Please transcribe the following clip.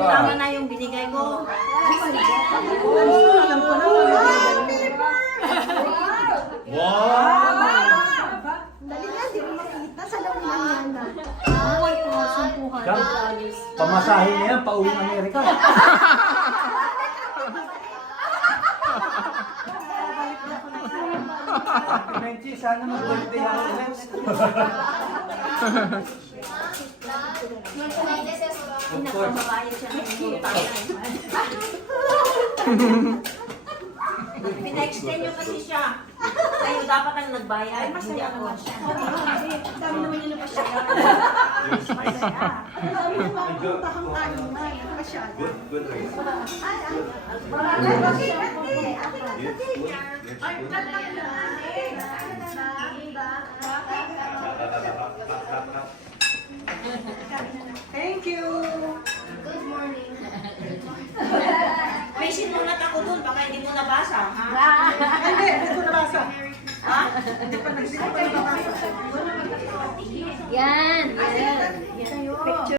Tama na yung binigay ko. Alam ko na. Wow! Dali nga, di mo makita sa lamunan yan na. Ay, sumpuhan. Pamasahin niya yan, pauwing Amerika. Menchi, sana mag-birthday ako ulit. Pinakababayad siya ng utang. Pina-extend nyo kasi siya. Kayo dapat ang nagbayad. Hindi ako. Dami naman yun na pasya. Masaya. Dami naman pupunta kang kanin na. Masyado. Good race. Thank you. Good morning. May sinulat ako dun. Baka hindi mo nabasa, ha? Hindi ko nabasa. Ha? Hindi pa nabasa.